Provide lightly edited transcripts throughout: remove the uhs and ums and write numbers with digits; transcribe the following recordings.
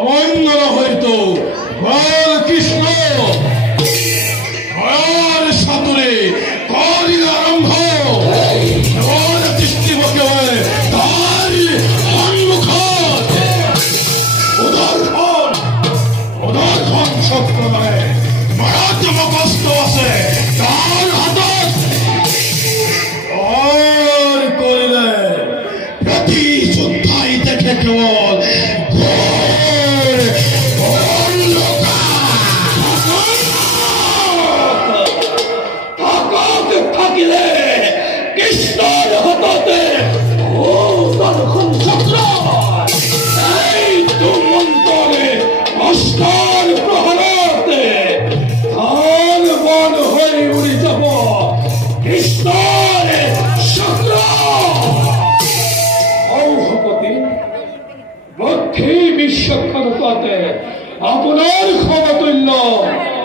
অমঙ্গল হইত বল কৃষ্ণ ভয়ার সাতুরে করিল আরম্ভ বল দৃষ্টিবকে হয়ে তার সম্মুখ উদর্খন শক্ত নয় মারাত্মক কষ্ট আছে তার হাতত আর করিলে প্রতি যোদ্ধাই দেখে কেবল থাকিলে কৃষ্ণর হাততে এই দুমন্তরে অষ্টার প্রহরতে ধান বন হয়ে উড়ি যাব কৃষ্ণর শক্র ঔহপতি লক্ষ্মী বিশ্বখ্যাততে আপনার ক্ষমতুল্য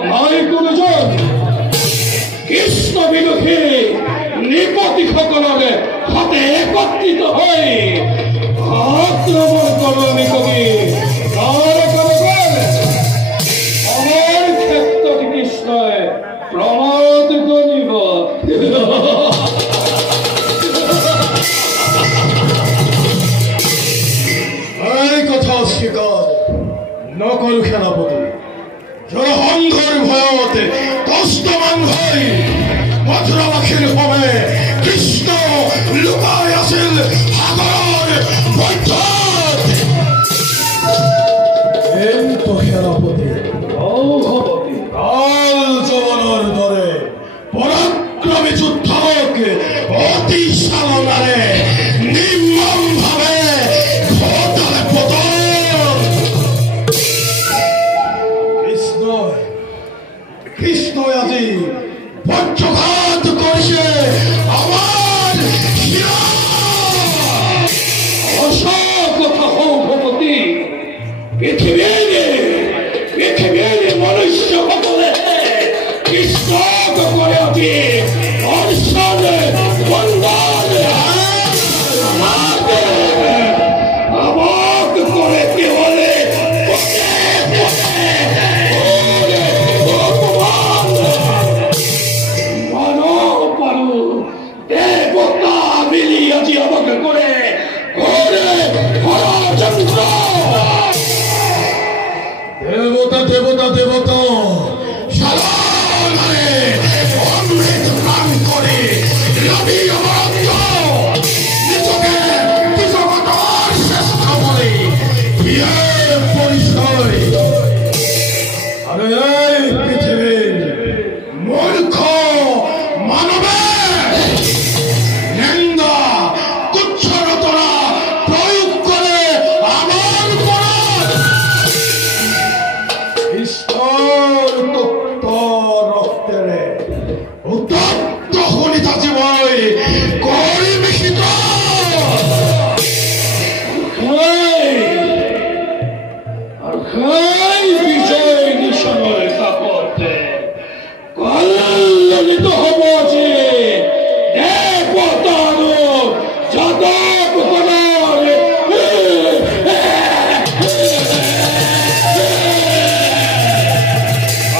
নাই কোনজন কৃষ্ণ বিরোধী নিপতি সকলরে হাতে একত্রিত হয়ে আক্রমণ করণী কবি আমার ক্ষেত্রটি কৃষ্ণয় প্রমাদ গণিব এই কথা অস্বীকার নকল সেনাপতি জনসংঘৰ ভয়তে কষ্টমান হৈ মথুৰাবাসীৰ বাবে কৃষ্ণ লুকাই আছিল সাগৰৰ মধ্যত কিন্তু সেনাপতি কাল যৱনৰ দৰে পৰাক্ৰমী যুদ্ধক অতি চালনাৰে নিৰ্মমভাৱে ঘটালে পতন কৃষ্ণই আজি পক্ষঘাত কৰিছে আমাৰ কথা সৌভপতি পৃথিৱীৰ মনুষ্যসকলে কৃষ্ণক কৰে অতি অৰ্চন বন্দন আমাক কৰে কেৱলে দেবতা মিলি আজি আমাকে করে দেবতা দেবতা দেবতা সালামে অমৃত প্রাণ করে রবি অমরত্ব নিজকে জগতার শ্রেষ্ঠ বলে বিয়ের পরিচয় আরে এই পৃথিবীর মূর্খ মানবে নিন্দা কুচ্ছরতরা প্রয়োগ করে আমার পরাধ ঈশ্বর তত্ত্ব রক্তেরে উত্তপ্ত হলিতা জীবই করি মিশিত আর খাই বিজয় নিশানের কাপড়তে কল্যাণিত হব যে দেবতারো যাদব করার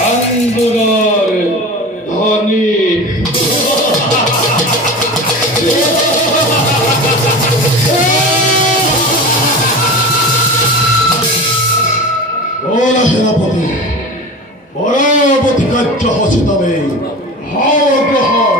আন্দোলন ধনী ওলা সেনাপতি পরবর্তী কার্য হসিতবে গ্রহণ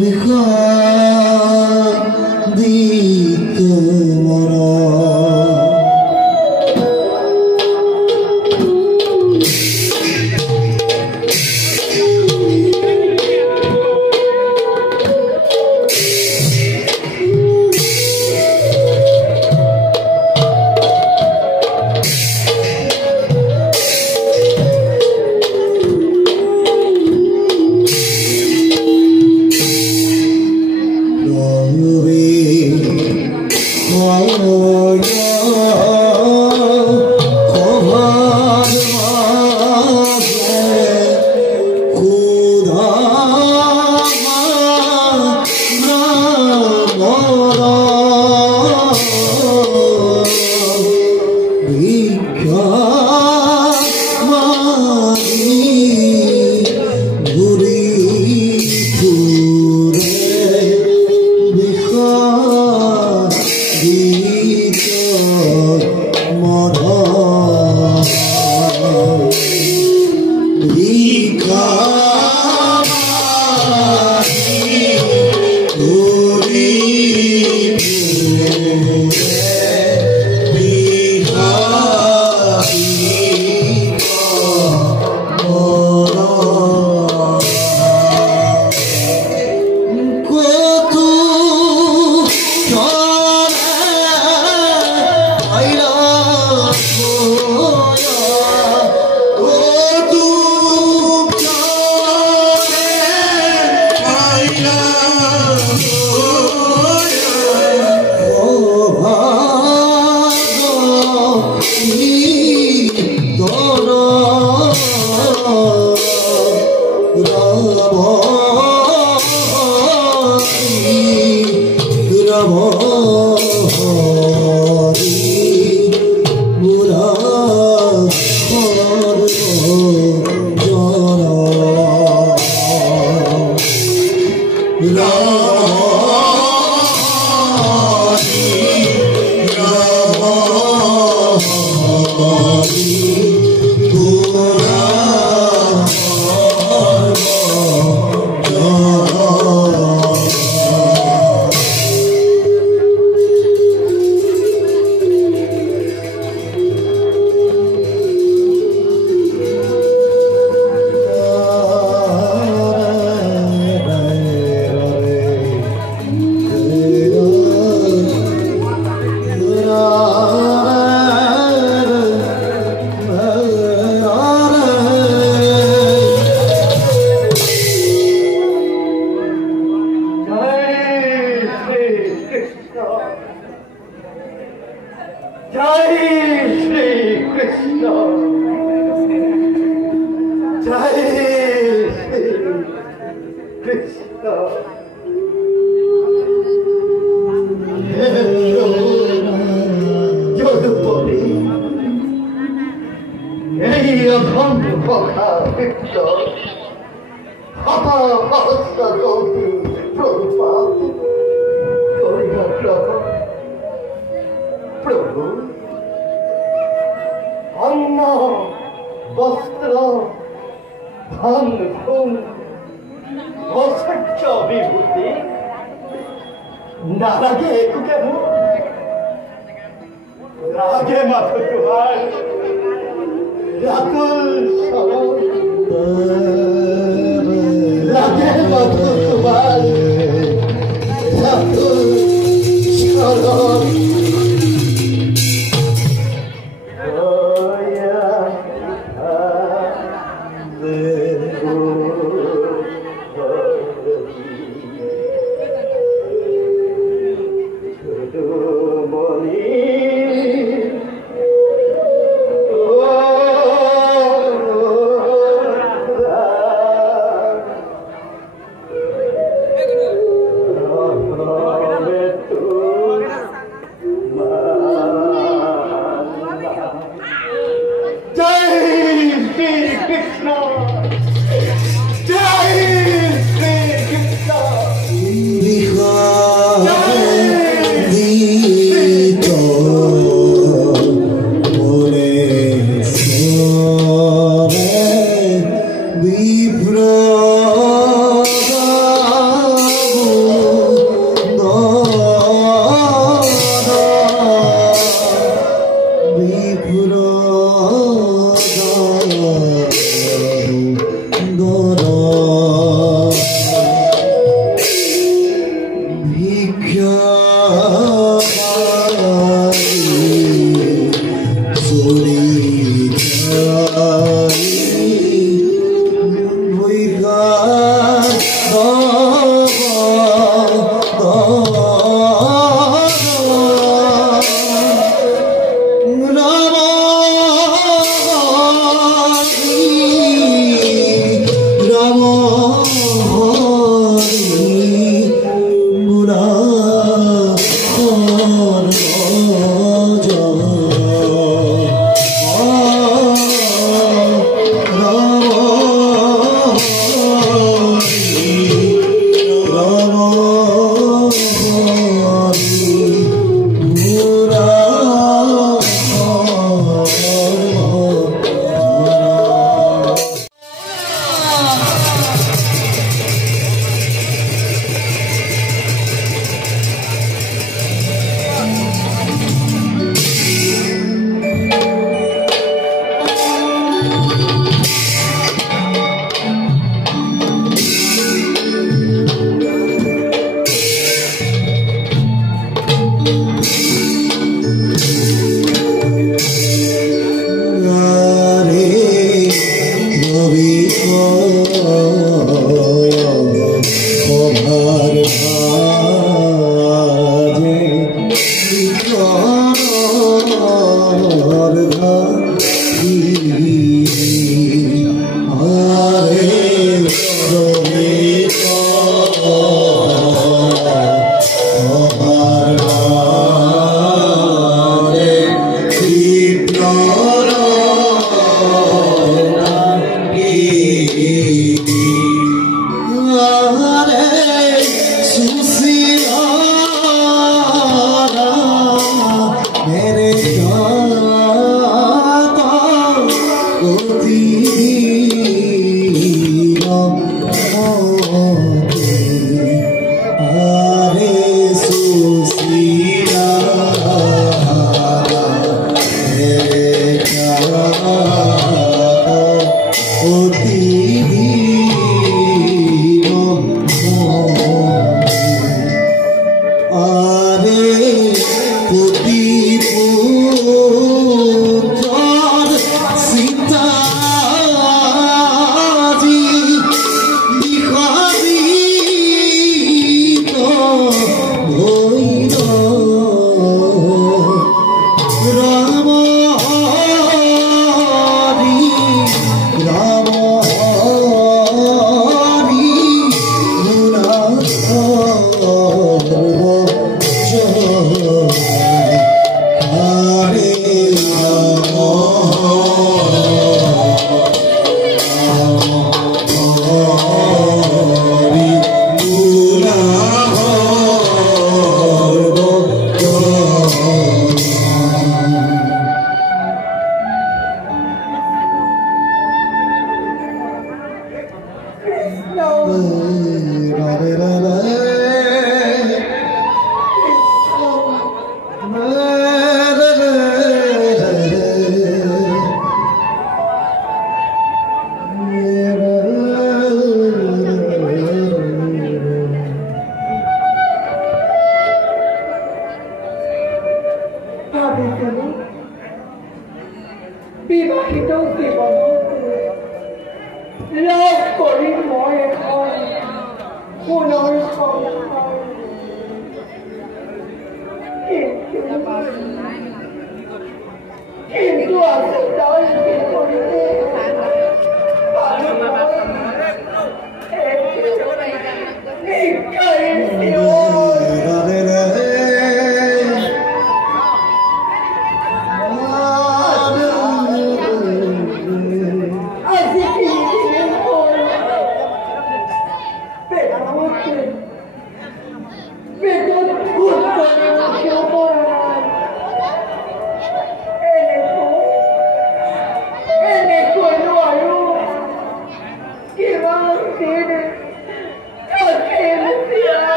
Before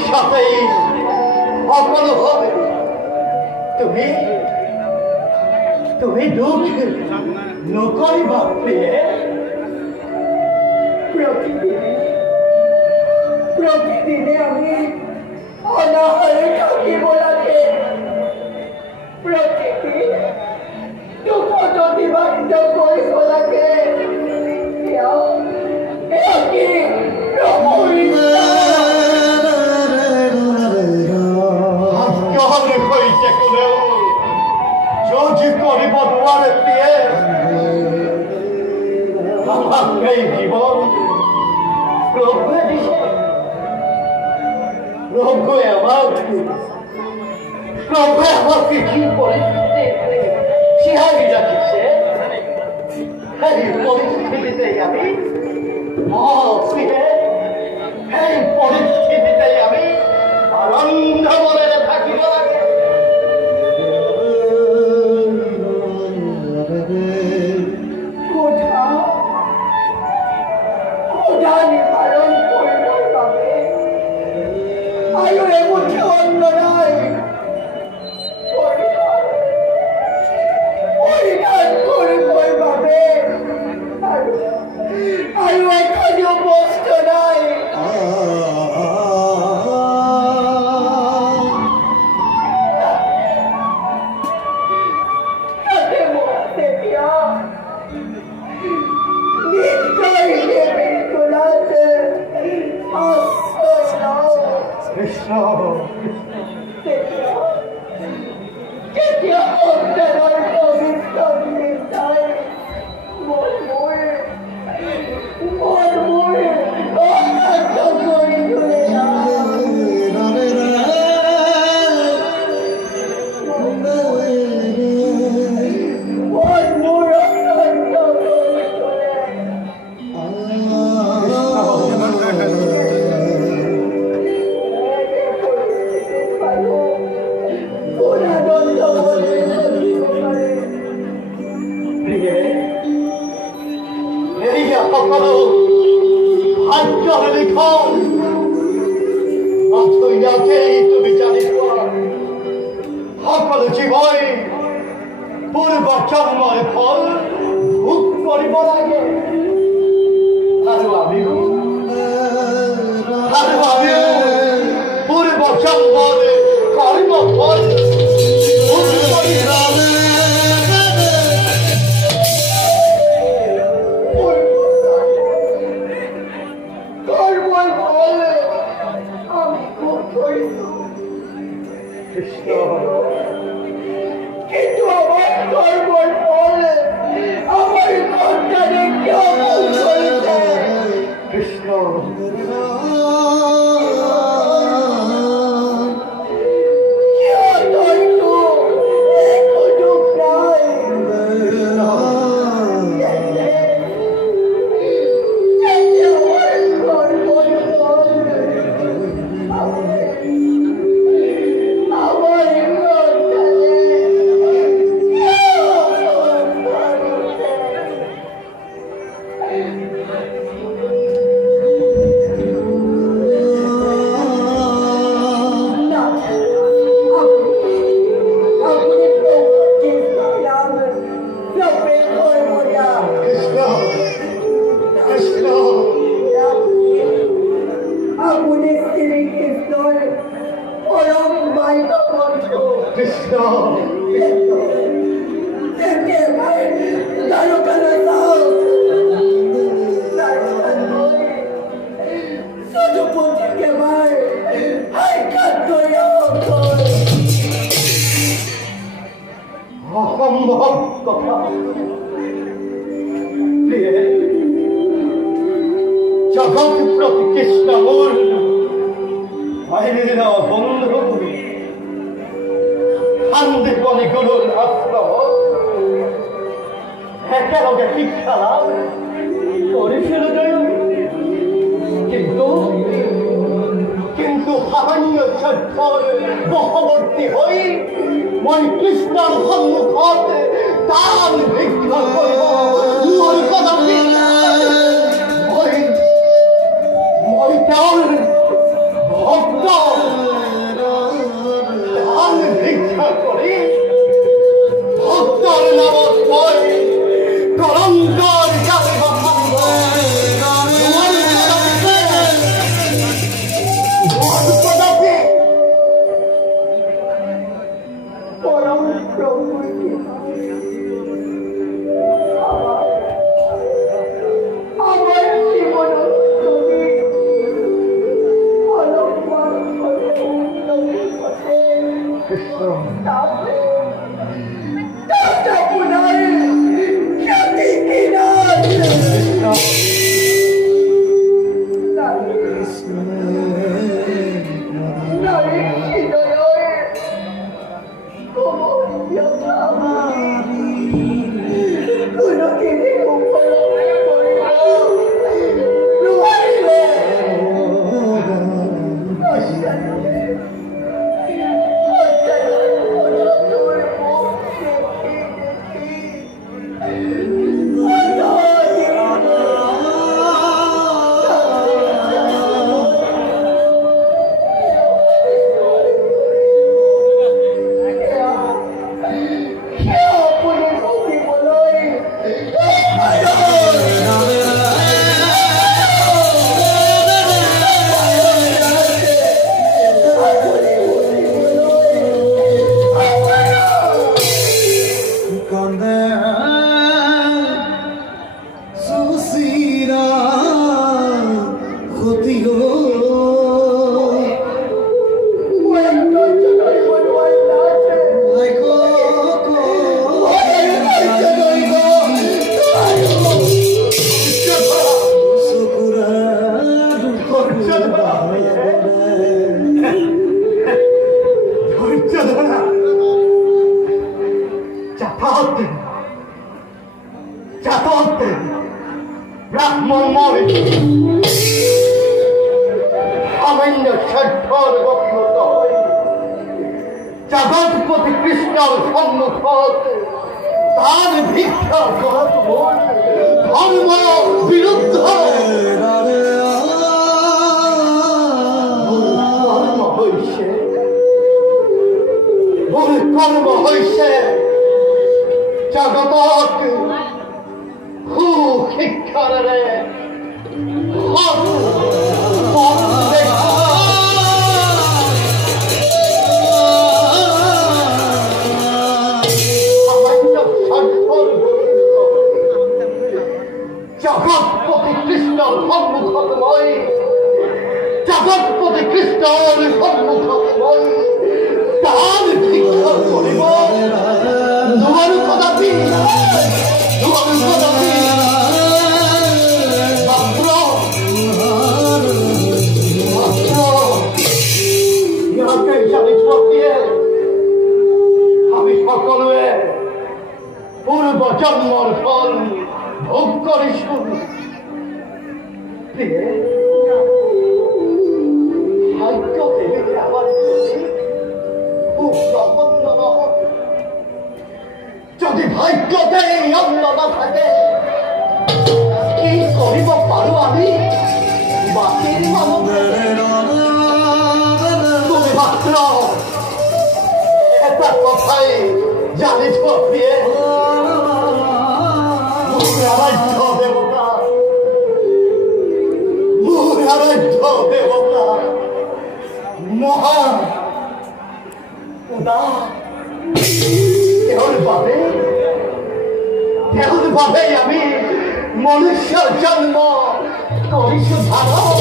ভৱিষ্যতেই সকলো হবে তুমি দুখ নকৰিবা প্ৰিয়ে প্ৰতিদিনে আমি অনাহাৰে থাকিব লাগে প্ৰতিদিন দুখত অতিবাহিত কৰিব লাগে এয়া কি প্ৰভুৰ ইচ্ছা হৈছে কোনেও যদি কৰিব নোৱাৰে প্ৰিয়ে আমাক এই জীৱন প্ৰভুৱে দিছে প্ৰভুৱে আমাক কৃষি পৰিস্থিতি চিহাৰি ৰাখিছে সেই পৰিস্থিতিতে আমি সেই পৰিস্থিতিতে আমি আনন্দ মনেৰে থাকিব লাগে ভক্ত দান ভিক্ষা করি ভক্তর নামত মই কলঙ্কর গালে বসাব পরম প্রভুর আমার জীবন তুমি অলঙ্কার কৃষ্ণ ব্রাহ্মণময় সামান্য স্বার্থর বক্রত হই জগৎপতি কৃষ্ণর সম্মুখত তার ভিক্ষা করত ধর্ম বিরুদ্ধ কর্ম হইছে ভুল কর্ম হইছে জগতক শিক্ষারে জগৎপতি কৃষ্ণর সম্মুখত মই জগৎপতি কৃষ্ণর সম্মুখত মই তার শিক্ষা করিব তোমার কদাপি তোমার কদাপি আমি সকলে পূর্ব জন্মর ফল ভোগ করিছু ভাগ্য দেবে আমার খুব প্রসন্ন নহত যদি ভাগ্যতে অন্ন না থাকে কি করিব পারো আমি বাকির মানব তুমি মাত্র এটা কথাই জানিছ দিয়ে আরাধ্য দেবতা আরাধ্য দেবতা মহান কেহর ভাবে আমি মনুষ্য জন্ম করিছু ধারণ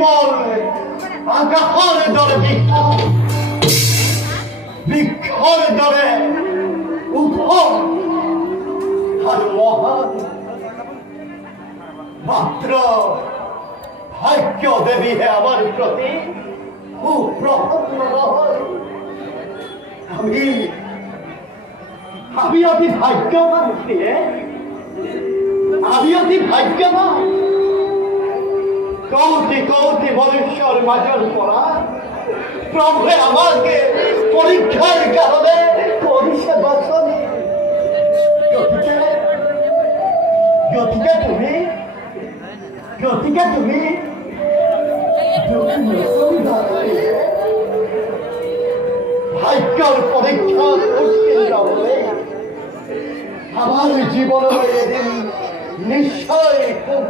জীবন আকাশের দরে বৃক্ষর দরে উদ্ভব আর মহান মাত্র ভাগ্য দেবী হে আমার প্রতি খুব প্রসন্ন হয়। আমি অতি ভাগ্যবান দিয়ে আমি অতি ভাগ্যবান। কৌটি কৌটি মনুষ্যর মাঝের পড়া প্রভু আমাকে পরীক্ষার কারণে করিছে বসনে। গতিকে তুমি ভাগ্যর পরীক্ষা উত্তীর্ণ হলে আমার জীবনে এদিন নিশ্চয় খুব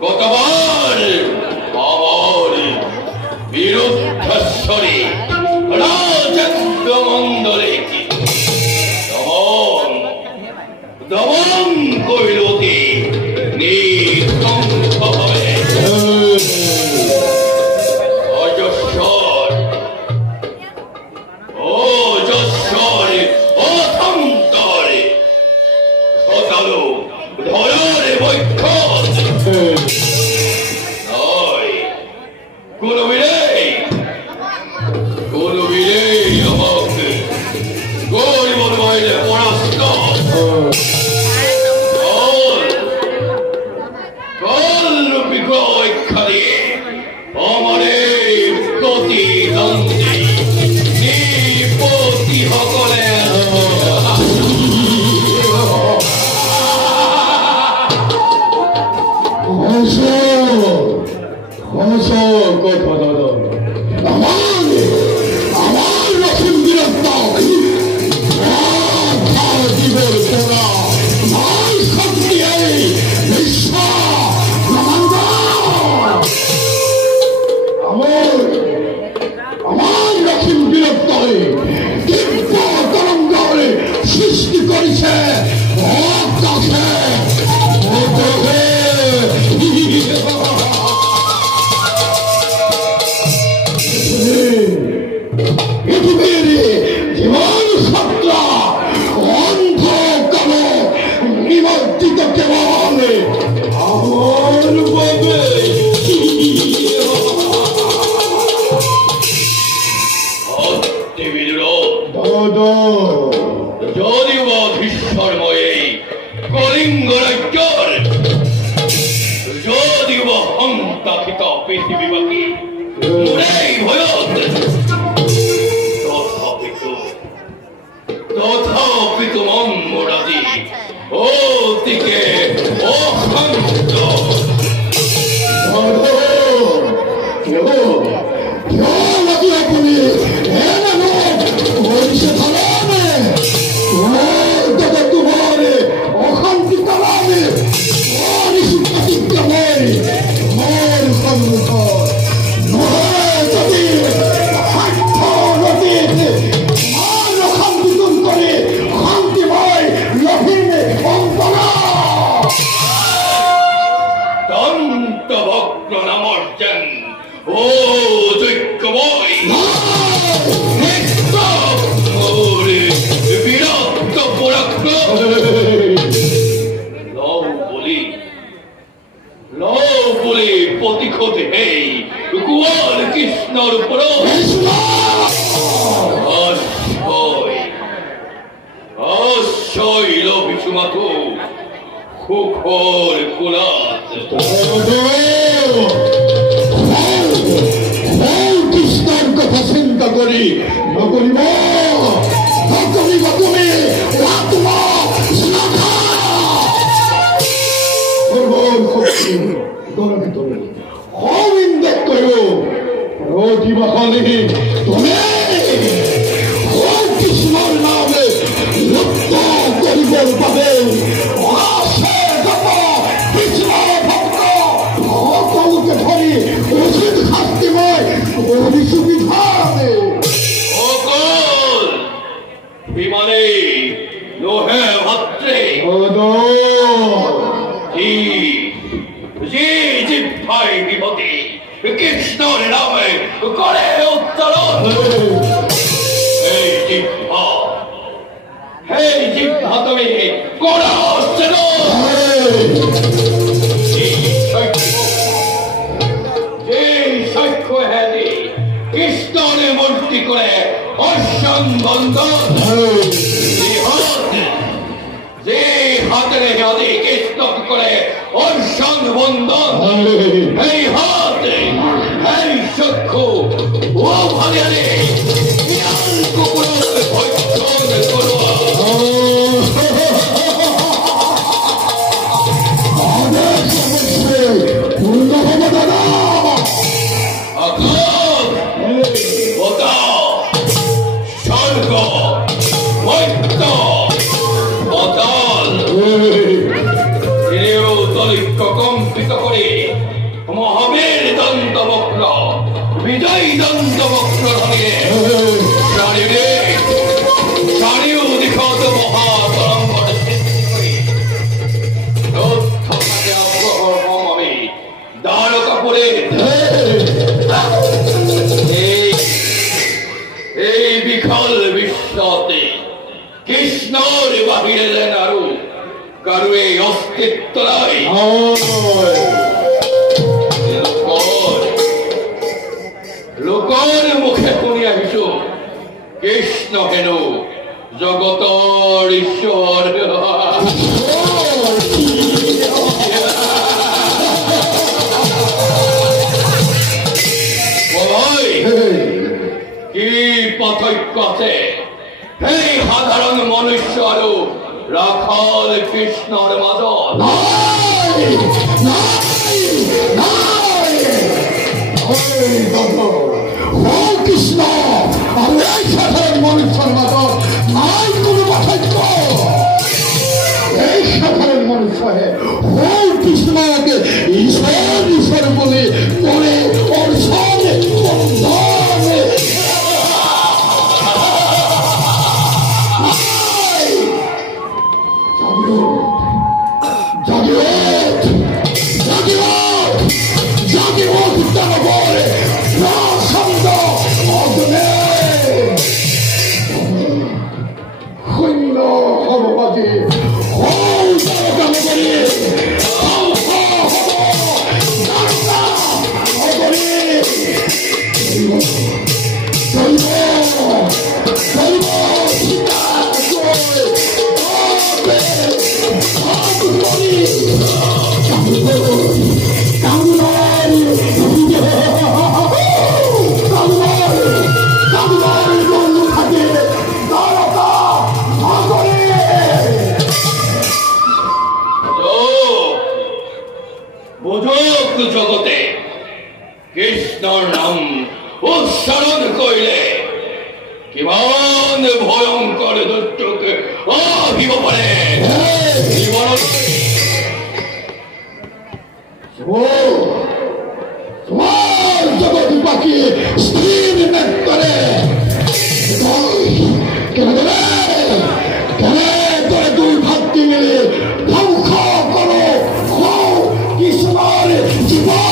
গতবার আমার বিরুদ্ধস্বরে রাজত্ব মণ্ডলে দমন করিলতে নিধ্বংস হবে অজস্বর অসন্তর শতালু ধরে বৈক্ষ নয় কোনো বিলেই আমাকে গরিবর বাইরে পরাস্ত বিক্রয় দিয়ে আমার প্রতিদ্বন্দ্বী নিপতি সকলে কথা দাদা আমার রকম বিরক্ত জীবন তোরা নাই শক্তি বিশ্ব আমার রকম বিরক্ত হয়ে তীব্র তরঙ্গ সৃষ্টি করেছে জীবন সত্তা অন্ধ কালো নিমজ্জিত কেবল আমার বাবে যদিও বা ভীষ্মর্ময়ে কলিঙ্গ রাজ্যর যদিও বা হন্তাখিত পৃথিবীবাসী মুরেই ভয়ত তথাপিতু মম্মরাদি ও দিকে অশান্ত ও যোগ্য বই বিরক্ত পরাক্রম লও বলি প্রতিক্ষত হেই কুয়ার কৃষ্ণর উপর অশ্বই লভিসুমাতু খুখর কুলাত কৃষ্ণর কথা চিন্তা করি নকরিব তুমি অবিন্দেক করো প্রতিবাহনে তুমি কৃষ্ণর নামে লুপ্ত করিবার পাবে সকলকে ধরি উচিত শাস্তিময় সুবিধা বিমানে লোহে ভাত্রে জিভাই বিপদে কৃষ্ণের নামে করে উত্তরণ এই জিহ্বা তুমি করা কৃষ্ণনে মূর্তি করে অসংবন্ধন যে হাতের হাতে কৃষ্ণ করে অসংবন্ধন এই হাত এই চক্ষু ও ভালে কম্পিত করে মহাবীর দন্ত বক্র বিজয় দন্ত বক্র ধরে চারিরে চারিও দিশত মহাতরঙ্গ আমি দ্বারকাপুরে এই বিকল বিশ্বতে কৃষ্ণর বাহিরে যেন আৰু কাৰো এই অস্তিত্ব নাই লোকৰ মুখে শুনি আহিছো কৃষ্ণ হেনো জগতৰ ঈশ্বৰ কি পাৰ্থক্য আছে সেই সাধাৰণ মনুষ্য আৰু ৰাখাল কৃষ্ণৰ মাজত কৃষ্ণ আৰু এই সাধাৰণ মনুষ্যৰ মাজত নাই কোনো পাৰ্থক্য এই সাধাৰণ মনুষ্যহে কৃষ্ণকে ঈশ্বৰ ঈশ্বৰ বুলি মনে অৰ্চনে বন্ধনে জগতে কৃষ্ণৰ নাম উচ্চাৰণ কৰিলে কিমান ভয়ংকৰ দুৰ্যোগ আহিব পাৰে জীৱনত তোমাৰ জগত বাকী স্থিৰ নেত্ৰে কেনেদৰে দুই ভাতৃ মিলি ধ্বংস কৰো কৃষ্ণৰ জীৱন